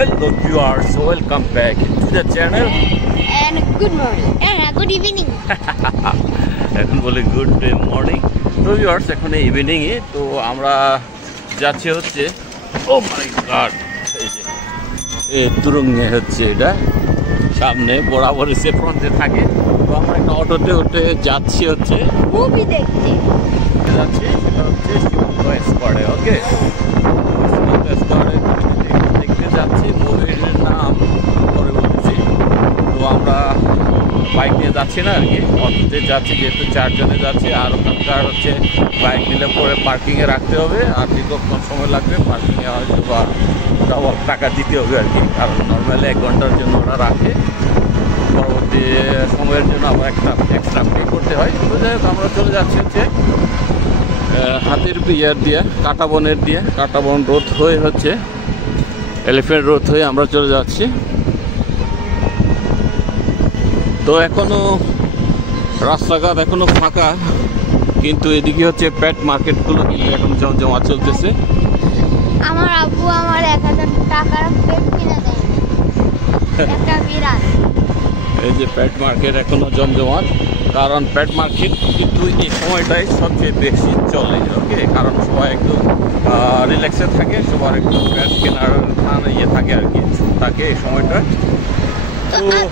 Hello viewers, welcome back to the channel. And good morning. And good evening. এখন বলে good morning. তো viewers এখন evening এ তো আমরা যাচ্ছি হচ্ছে ও মাই গড এই তুরঙ্গে হচ্ছে এটা সামনে বরাবর এসে ফ্রন্টে থাকে। তো আমরা একটা অটোতে উঠে যাচ্ছি হচ্ছে মুভি দেখতে যাচ্ছি, সেটা হচ্ছে সীমান্ত স্কোয়ারে। ওকে, সীমান্ত স্কোয়ারে দেখতে যাচ্ছি। মুভির নাম পরে বলছি। তো আমরা বাইক নিয়ে যাচ্ছি না আর কি, অটোতে যাচ্ছি, যেহেতু 4 জনে যাচ্ছি। আর ওখানকার হচ্ছে বাইক নিলে পরে পার্কিংয়ে রাখতে হবে, আর দীর্ঘক্ষণ সময় লাগবে পার্কিংয়ে, হয়তো বা ডবল টাকা দিতে হবে আর কি। কারণ নর্মালি 1 ঘন্টার জন্য ওরা রাখে, পরবর্তী সময়ের জন্য আবার একটা এক্সট্রা পে করতে হয়। তো যাই হোক আমরা চলে যাচ্ছি হচ্ছে হাতির ইয়ার দিয়ে কাঁটাবন রোড হয়ে হচ্ছে এলিফ্যান্ট রোড হয়ে আমরা চলে যাচ্ছি। তো এখনো রাস্তাঘাট এখনো ফাঁকা, কিন্তু এদিকে হচ্ছে পেট মার্কেটগুলো কিন্তু এখন জমজমা চলতেছে। আমার আব্বু আমার 1000 টাকার পেট কিনে দেয় একটা বিরাট। এই যে পেট মার্কেট এখনো জমজমাট, কারণ পেট মার্কেট কিন্তু এই সময়টাই সবচেয়ে বেশি চলে। ওকে, কারণ সবাই একটু রিল্যাক্সে থাকে, সবার একটু পেট কেনার ইয়ে থাকে আর কি, ছুট থাকে এই সময়টা।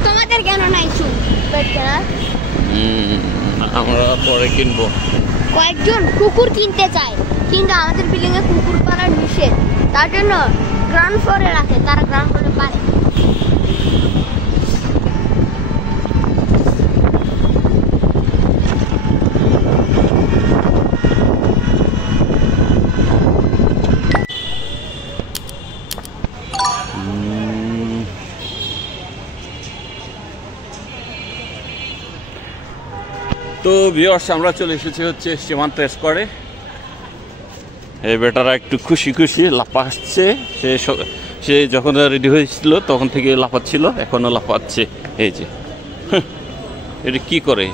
তোমাদের কেন নাই ছুট পেট কেনার? আমরা পরে কিনবো। কয়েকজন কুকুর কিনতে চায়, কিন্তু আমাদের বিল্ডিং এ কুকুর পালার নিষেধ, তার জন্য গ্রাউন্ড ফ্লোরে রাখে, তারা গ্রাউন্ড ফ্লোরে পারে। তো ভিউয়ার্স আমরা চলে এসেছি হচ্ছে সীমান্ত স্কোয়ারে। এই বেটারা একটু খুশি খুশি লাফাচ্ছে। সে যখন রেডি হয়েছিল তখন থেকে লাফাচ্ছিল, এখনো লাফাচ্ছে। এই যে এটা কি করে,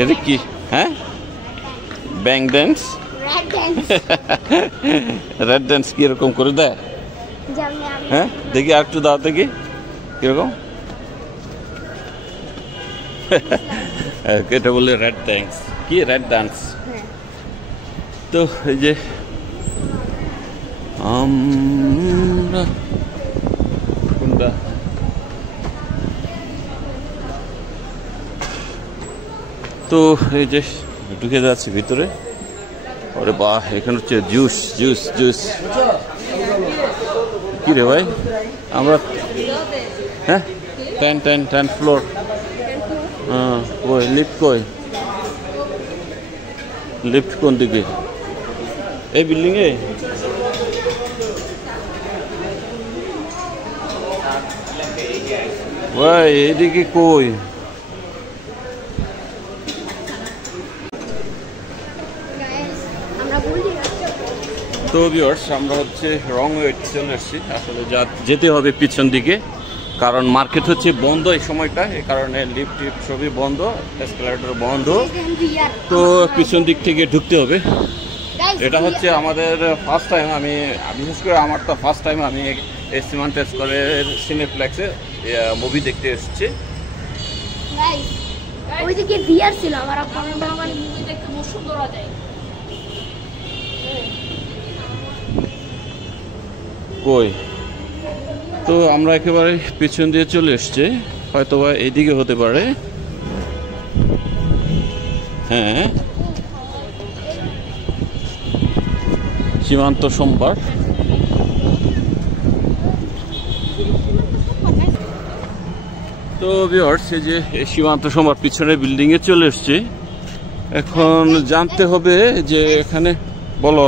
এটা কি, হ্যাঁ ব্যাং ড্যান্স, রেড ড্যান্স কিরকম করে দেয়? হ্যাঁ দেখি আর একটু দাও দেখি কিরকম। এটা বলে রেড ড্যান্স, কি রেড ডান্স। তো এই যে আমরা কোনটা, তো এই যে ঢুকে যাচ্ছে ভিতরে। ওরে বাহ, এখানে হচ্ছে জুস জুস জুস। কি রে ভাই, আমরা হ্যাঁ 10 ফ্লোর। কই লিফট, কই লিফট কোন দিকে? এই বিল্ডিং এ? ভাই এইদিকে কই? তো ভিউয়ার্স আমরা হচ্ছে রং ওয়ে চলে এসেছি। আসলে যেতে হবে পিছন দিকে, কারণ মার্কেট হচ্ছে বন্ধ এই সময়টা, এই কারণে লিফট টিফট সবই বন্ধ, এসকেলেটর বন্ধ। তো পিছন দিক থেকে ঢুকতে হবে। এটা হচ্ছে আমাদের ফার্স্ট টাইম, আমি বিশেষ করে আমার তো ফার্স্ট টাইম আমি এই সীমান্ত স্কোয়ারের সিনেপ্লেক্সে মুভি দেখতে এসেছি। ওইদিকে ভিআর ছিল, আমার মুভি দেখতে খুব সুন্দর হয়। কই, তো আমরা একেবারে পিছন দিয়ে চলে এসছি, হয়তো বা এইদিকে হতে পারে। হ্যাঁ, সীমান্ত সোমবার। তো ভিউয়ার্স এই যে সীমান্ত সোমবার পিছনের বিল্ডিং এ চলে এসছি। এখন জানতে হবে যে এখানে, বলো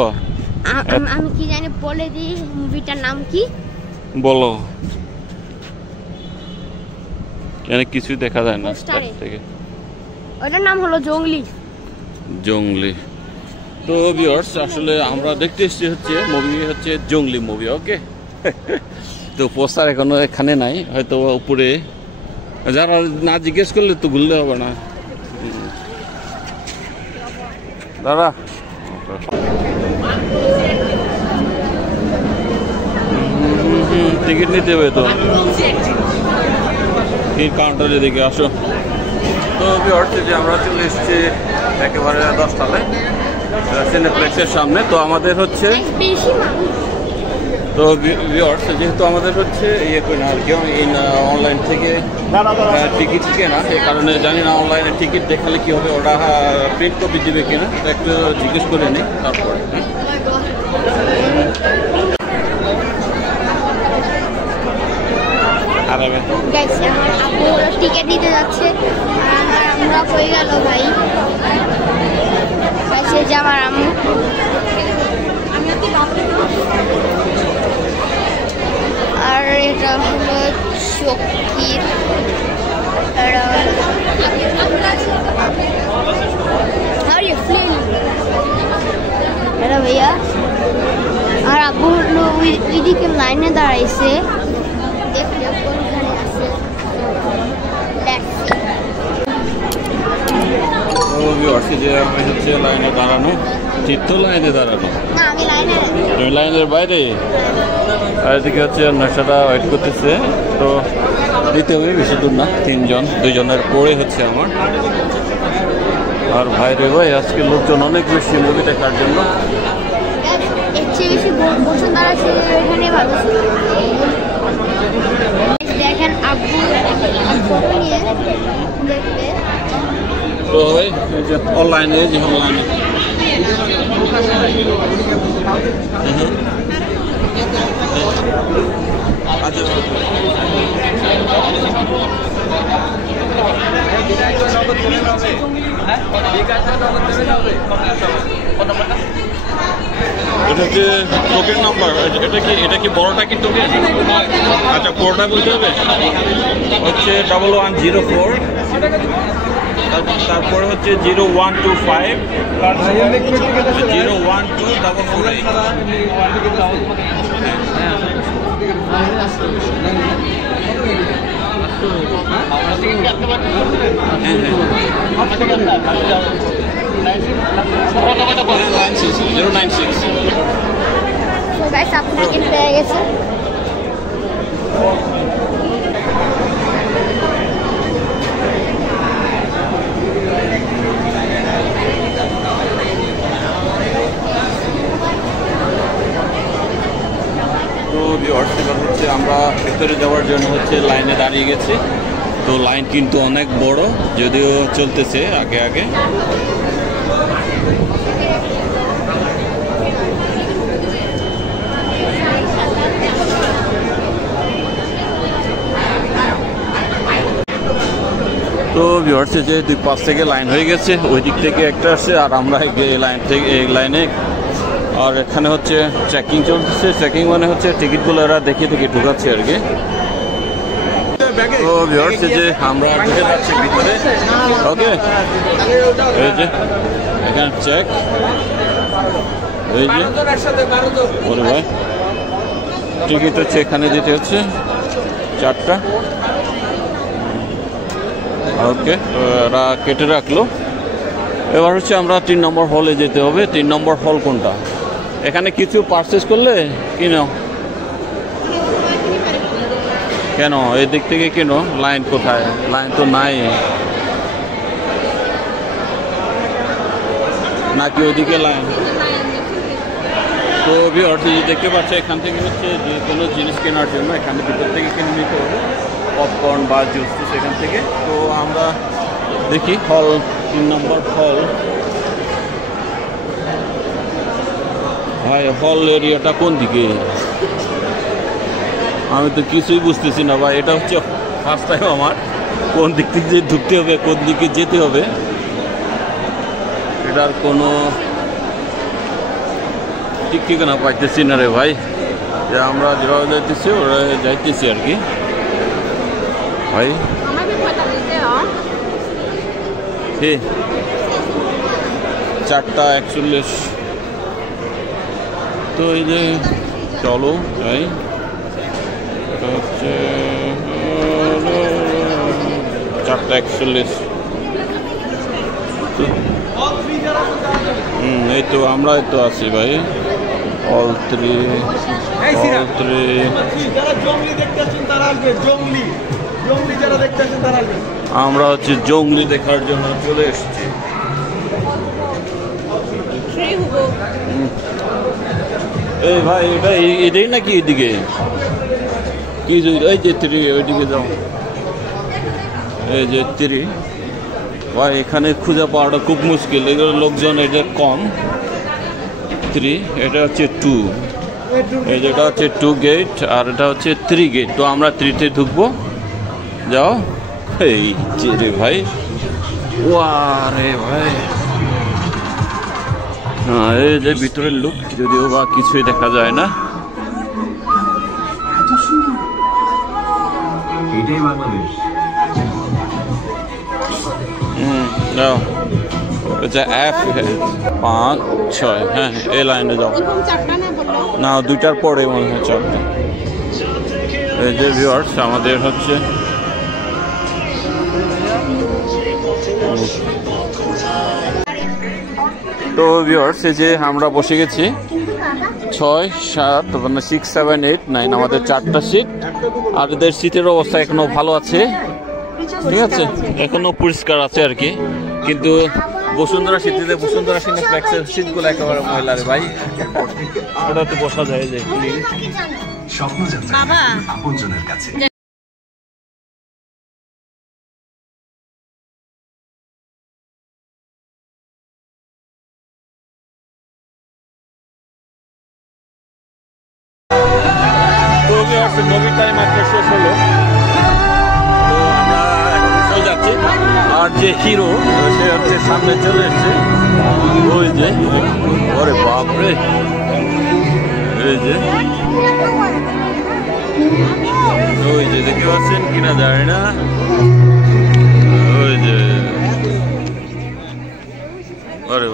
আমি কি জানি, বলে দিই মুভিটার নাম কি বলো। এখানে কিছুই দেখা যায় না থেকে। ওটার নাম হলো জংলি। তো ভিউয়ার্স আসলে আমরা দেখতে এসেছি হচ্ছে মুভি হচ্ছে জংলি মুভি। ওকে, তো পোস্টার এখনো এখানে নাই, হয়তো উপরে। যারা না জিজ্ঞেস করলে তো ভুললে হবে না দাদা। টিকিট নিতে হবে তো, এই কাউন্টারের দিকে আসো। তো হচ্ছে যে আমরা চলে এসেছি একেবারে 10 তলায় সিনেপ্লেক্সের সামনে। তো আমাদের হচ্ছে তো ভিউয়ার্স, যেহেতু আমাদের হচ্ছে ইয়ে করি না আর কি, অনলাইন থেকে টিকিট কেনা, এই কারণে জানি না অনলাইনে টিকিট দেখালে কি হবে, ওরা প্রিন্ট কপি দিবে কিনা, একটু জিজ্ঞেস করে নিই তারপরে। টিকিট নিতে যাচ্ছে, আমরা হয়ে গেল ভাই, যে আমার আম্মু। আর এটা হলো চকির, ভাইয়া। আর আব্বু হলো ওইদিকে লাইনে দাঁড়াইছে, দেখলে কোনখানে আছে। যে আমি হচ্ছে লাইনে দাঁড়ানো, ঠিক তো লাইনে দাঁড়ানো না, আমি লাইনের বাইরে। আর এদিকে হচ্ছে নকশাটা ওয়েট করতেছে, তো দিতে হবে, বেশি দূর না, 3 জন, 2 জনের পরে হচ্ছে আমার। আর ভাইরে ভাই, আজকে লোকজন অনেক বেশি মুভি দেখার জন্য। দেখেন আব্বু নিয়ে দেখবে। তো অনলাইনে যে অনলাইনে আচ্ছা, এটা হচ্ছে টোকেন নাম্বার। এটা কি বড়টা কি টোকেন? আচ্ছা, কোডটা বলতে হবে, হচ্ছে 1104, তারপরে হচ্ছে 0125 012448। আপনাকে পেয়ে গেছে। তো হচ্ছে আমরা ভেতরে যাওয়ার জন্য হচ্ছে লাইনে দাঁড়িয়ে গেছি। তো লাইন কিন্তু অনেক বড়, যদিও চলতেছে আগে আগে। তো ভিউয়ার্স, যে 2 পাশ থেকে লাইন হয়ে গেছে, ওই দিক থেকে একটা আসছে, আর আমরা এই লাইন থেকে এই লাইনে। আর এখানে হচ্ছে ট্রেকিং চলতেছে। ট্রেকিং মানে হচ্ছে টিকিটগুলো এরা দেখিয়ে দেখে ঢুকাচ্ছে আর কি। তো ভিউয়ার্স, যে আমরা ঢুকে যাচ্ছি ভিতরে। ওকে, এই যে এখানে চেক, এই যে বলে ভাই টিকিট হচ্ছে এখানে দিতে হচ্ছে 4টা। ওকে, এরা কেটে রাখলো। এবার হচ্ছে আমরা 3 নম্বর হলে যেতে হবে। 3 নম্বর হল কোনটা? এখানে কিছু পারচেস করলে কিনো, কেন এই দিক থেকে কিনো? লাইন কোথায়? লাইন তো নাই, নাকি ওইদিকে লাইন? তো ভিউয়ার্স, দেখতে পাচ্ছ এখান থেকে হচ্ছে যে কোনো জিনিস কেনার জন্য এখানে ভিতর থেকে কিনে নিতে হবে, পপকর্ন বা জুস টুস এখান থেকে। তো আমরা দেখি হল 3 নম্বর হল। ভাই, হল এরিয়াটা কোন দিকে? আমি তো কিছুই বুঝতেছি না ভাই। এটা হচ্ছে ফার্স্ট টাইম আমার, কোন দিক থেকে যে ঢুকতে হবে, কোন দিকে যেতে হবে, এটার কোনো ঠিক ঠিকানা পাইতেছি না রে ভাই। যে আমরা যেভাবে যাইতেছি ওরা যাইতেছি আর কি ভাই। 4:41। তো এই যে চলো যাই, এটা হচ্ছে 4:41। এই তো আমরা তো আছি ভাই। all three. আমরা হচ্ছে জংলি দেখার জন্য চলে এসেছি। এই ভাই এটা এটাই নাকি এদিকে কি এই যে ত্রি ওইদিকে যাও। এই যে ত্রি ভাই এখানে খুঁজে পাওয়াটা খুব মুশকিল, এগুলো লোকজন এটা কম। থ্রি এটা হচ্ছে টু, এই যেটা হচ্ছে 2 গেট আর এটা হচ্ছে 3 গেট। তো আমরা 3-তে ঢুকবো। যাও। এই যে রে ভাই, ওয়ারে ভাই, হ্যাঁ এই যে ভিতরের লুক, যদিও বা কিছুই দেখা যায় না। এটাই বাংলাদেশ। যাও, এটা F5-6, হ্যাঁ এই লাইনে যাও। না 2টার পরে মনে হয় 4টা। এই যে ভিউয়ার্স আমাদের হচ্ছে তো ভিউয়ার্স এই যে আমরা বসে গেছি 6, 7 মানে 6, 7, 8, 9 আমাদের 4টা সিট। আর এদের সিটের অবস্থা এখনো ভালো আছে, ঠিক আছে, এখনো পরিষ্কার আছে আর কি। কিন্তু বসুন্ধরা সিটিতে বসুন্ধরা সিনেপ্লেক্সের সিটগুলো একেবারে ময়লা রে ভাই, ওটাতে বসা যায় যে স্বপ্নযাত্রা আপনজনের কাছে। মুভি টাইম একটা শেষ হলো, তো আমরা চলে যাচ্ছি। আর যে হিরো সে হচ্ছে সামনে চলে এসছে, ওই যে, ওরে বাপরে, এই যে ওই যে দেখতে পাচ্ছেন কিনা জানি না, ওই যে ওরে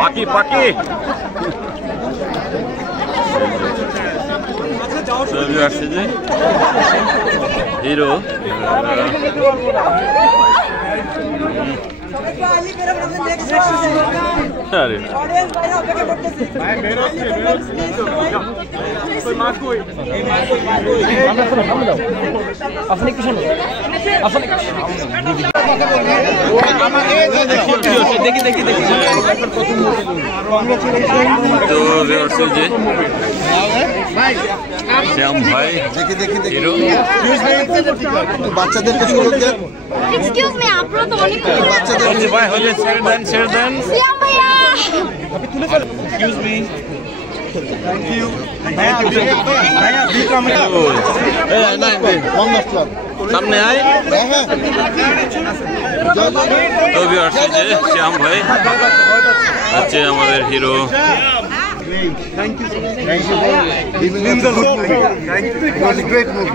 পাখি পাখি ছবি আসছে যে হিরো। আরে দেখি দেখি দেখি তো যে শ্যাম ভাই হিরো বাচ্চাদেরকে সুযোগ দেন। এক্সকিউজ মি, আপনারা তো অনেক বাচ্চাদের ভাই হলে ছেড়ে দেন শ্যাম ভাইয়া। এক্সকিউজ মি, সামনে আয়। তো ভিউয়ার্স যে শ্যাম ভাই হচ্ছে আমাদের hero. Thank you. This is the movie. It was a great movie.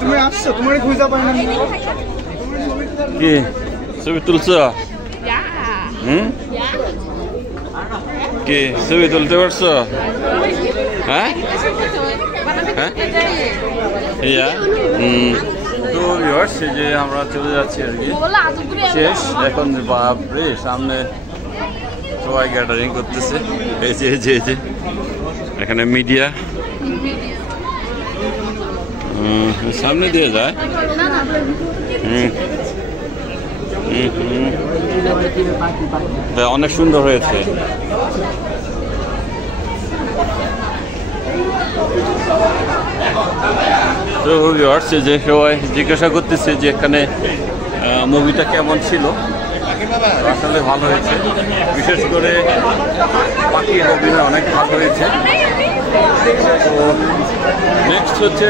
তুমি আসছো, তোমার খুঁজে পাই না কি ছবি তুলছ? কি ছবি তুলতে পারছো? হ্যাঁ হ্যাঁ ইয়া তো ভিউয়ার্স এই যে আমরা চলে যাচ্ছি আর কি, শেষ এখন। বাপরে সামনে সবাই গ্যাদারিং করতেছে, এই যে এই যে এই যে এখানে মিডিয়া সামনে দিয়ে যায়। অনেক সুন্দর হয়েছে। তো ভিউয়ার্স যে সবাই জিজ্ঞাসা করতেছে যে এখানে মুভিটা কেমন ছিল, আসলে ভালো হয়েছে, বিশেষ করে পাখির অভিনয় অনেক ভালো হয়েছে। তো নেক্সট হচ্ছে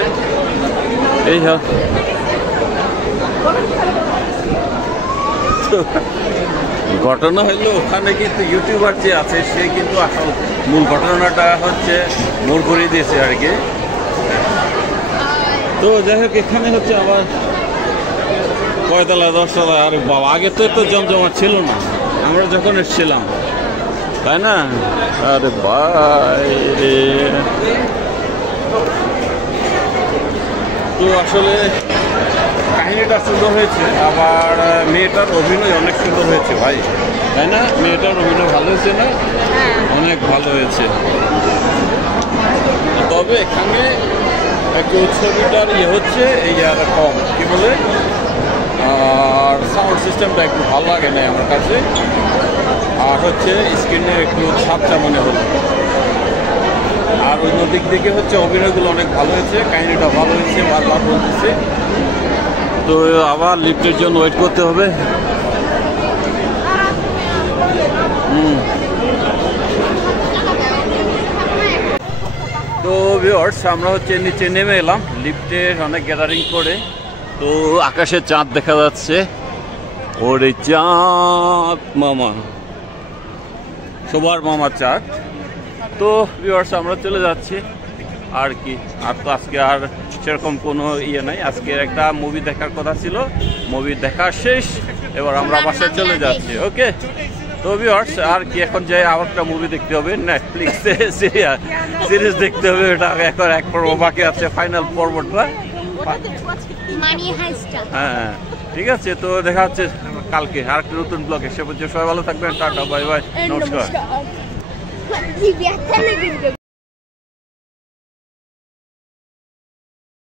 এই ঘটনা হইলো ওখানে কিন্তু ইউটিউবার যে আছে সে কিন্তু আসল মূল ঘটনাটা হচ্ছে মোড় ঘুরিয়ে দিয়েছে আর কি। তো যাই হোক এখানে হচ্ছে আবার কয়তলা 10 তলা, আর বাবা আগে তো এত জমজমা ছিল না আমরা যখন এসেছিলাম, তাই না? আরে বাইরে তো আসলে কাহিনীটা সুন্দর হয়েছে, আবার মেয়েটার অভিনয় অনেক সুন্দর হয়েছে ভাই, তাই না? মেয়েটার অভিনয় ভালো হয়েছে না? অনেক ভালো হয়েছে। তবে এখানে একটু ছবিটার হচ্ছে এই আর কম কি বলে, আর সাউন্ড সিস্টেমটা একটু ভালো লাগে না আমার কাছে, আর হচ্ছে স্ক্রিনে একটু ছাপটা মনে হলো। আর অন্য দিক থেকে হচ্ছে অভিনয়গুলো অনেক ভালো হয়েছে, কাহিনীটা ভালো হয়েছে, বারবার বলতেছে। তো আবার লিফটের জন্য ওয়েট করতে হবে। তো ভিউয়ার্স আমরা হচ্ছে নিচে নেমে এলাম, লিফটে অনেক গ্যাদারিং করে। তো আকাশে চাঁদ দেখা যাচ্ছে, ওরে চাঁদ মামা, সবার মামা চাঁদ। তো ভিউয়ার্স আমরা চলে যাচ্ছি আর কি। আর তো আজকে আর সেরকম কোনো ইয়ে নাই, আজকে একটা মুভি দেখার কথা ছিল, মুভি দেখা শেষ, এবার আমরা বাসায় চলে যাচ্ছি। ওকে তো ভিউয়ার্স আর কি, এখন যাই আবার একটা মুভি দেখতে হবে, নেটফ্লিক্সে সিরিজ দেখতে হবে, এটা এখন এক পর্ব বাকি আছে, ফাইনাল পর্বটা। হ্যাঁ ঠিক আছে, তো দেখা হচ্ছে কালকে আর একটা নতুন ব্লগে। সে পর্যন্ত সবাই ভালো থাকবেন, টাটা বাই বাই, নমস্কার।